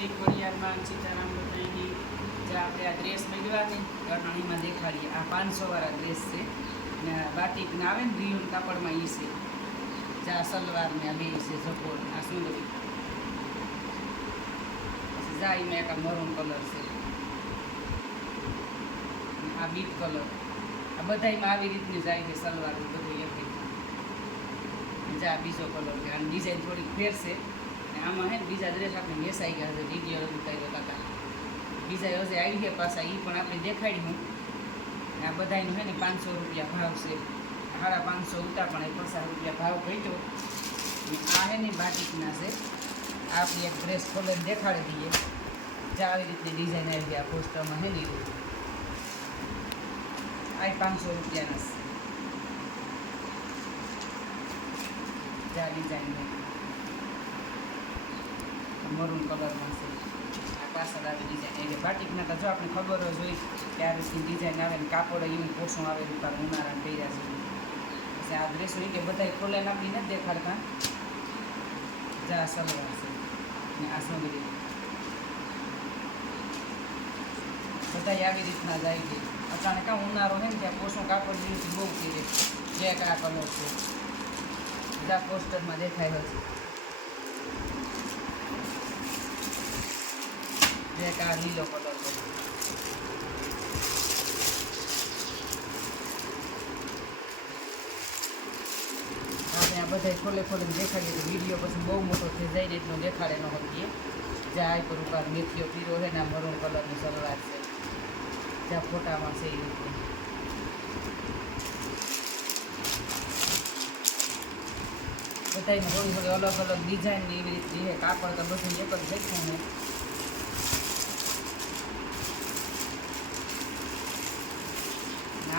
જય ખોડિયારમાં સીતારામ બધાની જે આપણે આ ડ્રેસ મેળવાની ગરણાણીમાં દેખાડીએ. આ 500 ડ્રેસ છે ને બાટિકને આવે ને રીયુન કાપડમાં એ છે. જા સલવાર ને આ બે છે સપોર્ટ આ સુંદરી પછી જા એમાં એક મરૂન કલર છે, આ બીટ કલર, આ બધામાં આવી રીતની જાય છે સલવાર બધું એક જા બીજો કલર છે. આની ડિઝાઇન થોડીક ફેરશે ને આમાં હે ને બીજા ડ્રેસ આપણે વેસાઈ ગયા છે, વિડીયો ઉતાર્યો હતા બીજા હજે આવી ગયા પાછા એ પણ આપણે દેખાડી હું. આ બધાનું છે ને 500 રૂપિયા ભાવ છે, 550 ઉતા પણ 50 રૂપિયા ભાવ ઘટ્યો. આ હે ને બાટિકના છે. આપણી એક ડ્રેસ ખોલીને દેખાડી દઈએ. જ્યાં આવી રીતની ડિઝાઇન આવી આ પોસ્ટરમાં હે ને આ 500 રૂપિયાના છે. જ્યાં ડિઝાઇન મરૂન કલરમાં છે. આ પાછળ આવી ડિઝાઇન એટલે બાટિકના તો જો આપણે ખબર જ હોય કે આ રીતની ડિઝાઇન આવે ને કાપડ એવું પોષણ આવે રૂપાર ઉનાળાને પહેર્યા છે. પછી આ ડ્રેસ હોય કે બધા ખોલાઈને આપણી નથી દેખાડતા. જા સલવાર છે ને આ સુંદરી બધા આવી રીતના જાય છે. અચાનક કાં ઉનાળો છે ને ત્યાં પોષણ કાપડ જેવું બહુ પહેરે. જે આ કલર છે બધા પોસ્ટરમાં દેખાય છે. એક આ લીલો કલર છે. આપણે આ બધા ખોલે ખોલીને દેખાડીએ તો વિડીયો પછી બહુ મોટો થઈ જાય એટલો દેખાડે ન હોઈએ. જ્યાં આ પર ઉપર મેથીઓ પીરો છે ને આ મરૂન કલરની સલવાર છે. જ્યાં ફોટામાં છે એ રીતે બધામાં થોડી થોડી અલગ અલગ ડિઝાઇન ને એવી રીતે છે. કાપડ તો બધું એક જ દેખું ને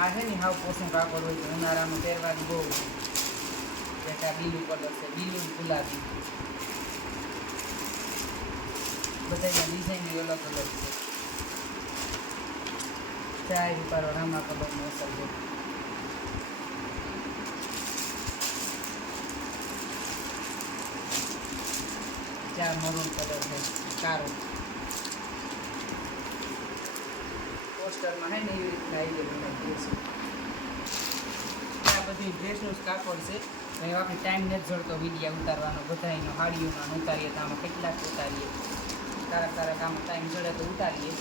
આ છે ને હાવ પોષણ કાપડ હોય છે ઉનાળામાં પહેરવાનું બહુ. એક આ બીલું કલર છે, બીલું ગુલાબી બધામાં ડિઝાઇન અલગ અલગ છે. ચાય રૂપારો રામા કલરનો અસર છે. ચાર મરૂન કલર છે કારો પોસ્ટરમાં હે ને એવી રીતના આવી બધા ડ્રેસ. આ બધી ડ્રેસનું જ કાપડ છે. હવે આપણે ટાઈમ નથી જડતો વિડીયા ઉતારવાનો. બધાનો હાડીઓમાં ઉતારીએ તો આમાં કેટલાક ઉતારીએ. તારા આમાં ટાઈમ જડે તો ઉતારીએ.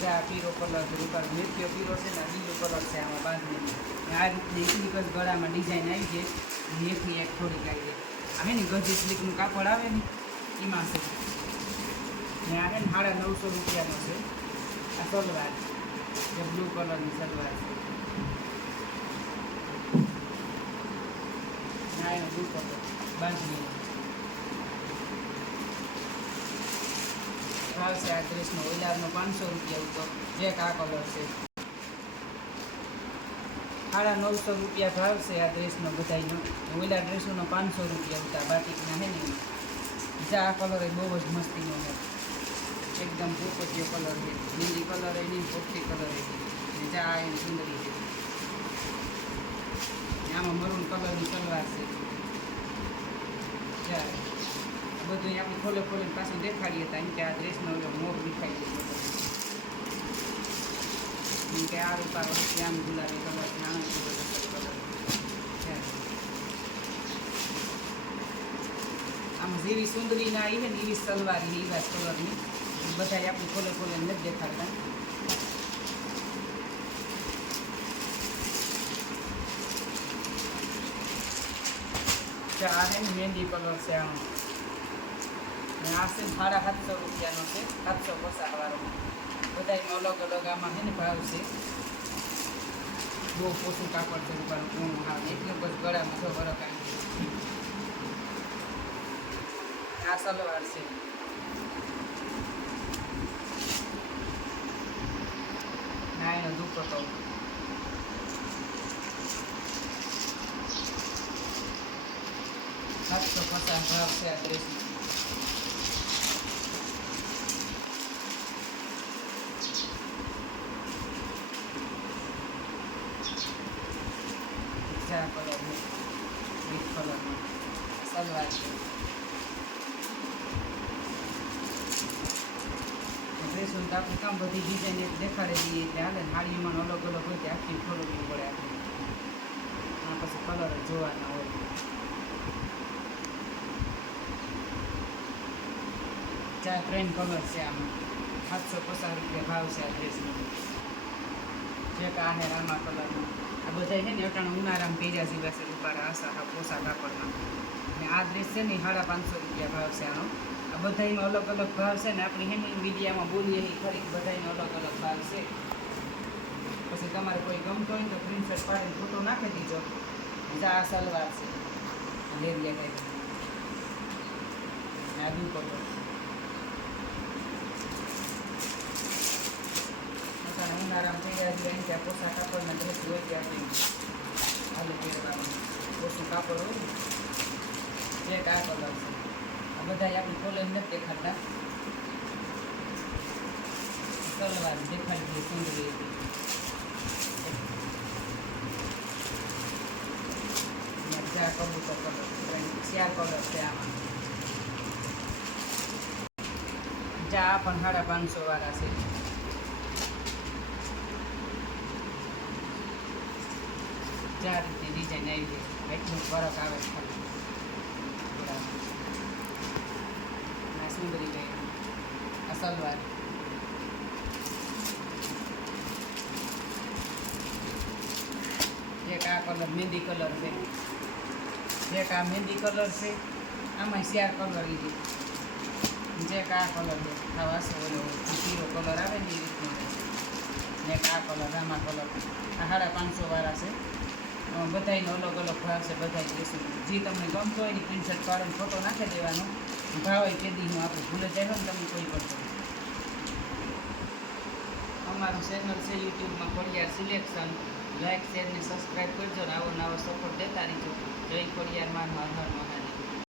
જ્યાં પીરો કલર છે ઉપર મેથીઓ પીરો છે ને બીજો કલર છે આમાં બાંધણી. આ રીતની એકલી જ ગળામાં ડિઝાઇન આવી છે. નેકની એક થોડીક આવી છે. આ હે ને ગજી સ્લીકનું કાપડ આવે ને એમાં છે. ને આ હે ને 950 રૂપિયાનો છે. આ સલવાર જે બ્લુ કલરની સલવાર છે. આ એનો બ્લુ કલર બાંધણી ભાવ છે. આ ડ્રેસનો ઓઇલારનો 500 રૂપિયા ઉતો. જે આ કલર છે 950 રૂપિયા ભાવ છે આ ડ્રેસનો બધાનો. ઓઇલા ડ્રેસોનો 500 રૂપિયા ઉતા બાટિકના હે ને જા આ કલર એ બહુ જ મસ્તીનો છે. એકદમ પોપટીયો કલર છે. લીલી કલર એ નહીં પોપટી કલર એ ને જા આ એની સુંદરી છે. આમાં મરૂન કલરની સલવાર છે. જા બધું આપણે ખોલે ખોલીને પાછું દેખાડીએ હતા એમ કે આ ડ્રેસનો મોર દેખાઈ ગયો એમ કે આ રૂપારો આમ ગુલાબી કલર છે, આમ કલર. આમ જેવી સુંદરી ના આવી ને એવી સલવારી એવા કલરની બધા આપણે ખોલે ખોલીને નથી દેખાડતા. આ છે ને મહેંદી કલર છે આનો. આ છે 750 રૂપિયાનો છે. 750 વાળો બધામાં અલગ અલગ આમાં છે ને ભાવ છે. બહુ પોતું કાપડ છે રૂપાનું પૂર્ણ આવે એટલે બસ ગળામાં જો વરક આવી આ સલવાર છે. આ એનો દુપટ્ટો 750 ભાવ છે આ ડ્રેસનો. કલર બીટ કલરમાં સલવાર છે. ડ્રેસનું તો આપણે કામ બધી ડિઝાઇન એક દેખાડી દઈએ એટલે હાલે. હાડીઓમાં અલગ અલગ હોય ત્યાં આખી ખોલવું પડે આપણે. આ પછી કલર જ જોવાના હોય. 3 કલર છે આમાં. 750 રૂપિયા ભાવ છે આ ડ્રેસનો. જે આ હે રામા કલરનો. આ બધા છે ને અટાણા ઉનાળામાં પહેર્યા જેવા છે રૂપાળા આશા હા પોસા કાપડમાં. અને આ ડ્રેસ છે ને 550 રૂપિયા ભાવ છે આનો. આ બધાનો અલગ અલગ ભાવ છે ને આપણી હેની વિડીયામાં બોલીએ એ ખરી બધાનો અલગ અલગ ભાવ છે. પછી તમારે કોઈ ગમતો હોય તો પ્રિન્ટશર્ટ પાડીને ફોટો નાખી દીજો. આ સલવાર છે લેરિયા ટાઈપ. આ દુપટ્ટો ઉનાળામાં તૈયાર જોઈએ ત્યાં પોસા કાપડના ડ્રેસ હોય ત્યાં આલુ પહેરવાનું ઓછું કાપડ હોય ને જે આ કલર છે. આ બધા આપણી કોલેજ નથી દેખાડતા. સલવાર દેખાડી દઈએ સુંદરી હતી. 4 કબૂતર કલર 4 કલર છે આમાં. આ પણ 550 વાળા છે. ચાર રીતની ડિઝાઇન આવી છે. એટલું ફરક આવે છે ખાલી. આ સુંદરી ગઈ. આ સલવાર. એક આ કલર મહેંદી કલર છે. એક આ મહેંદી કલર છે. આમાં 4 કલર લીધી. જે આ કલર છે ખાવાસો ઓલો પીળો કલર આવે ને એ રીતનો. ને એક આ કલર રામા કલર. આ 550 વાળા છે. બધાનો અલગ અલગ ભાવ છે. બધા ડ્રેસનો જે તમને ગમતો હોય એ પ્રિન્ટશર્ટ પાડીને ફોટો નાખી દેવાનો. ભાવ હોય કેદીનું આપણે ભૂલે જાય ને તમે કોઈ કરતો. અમારું ચેનલ છે યુટ્યુબમાં ખોડિયાર સિલેક્શન. લાઈક શેર ને સબસ્ક્રાઈબ કરજો ને આવો નવો સપોર્ટ દેતા રહીજો. જય ખોડિયાર માં હર હર મહાદેવ.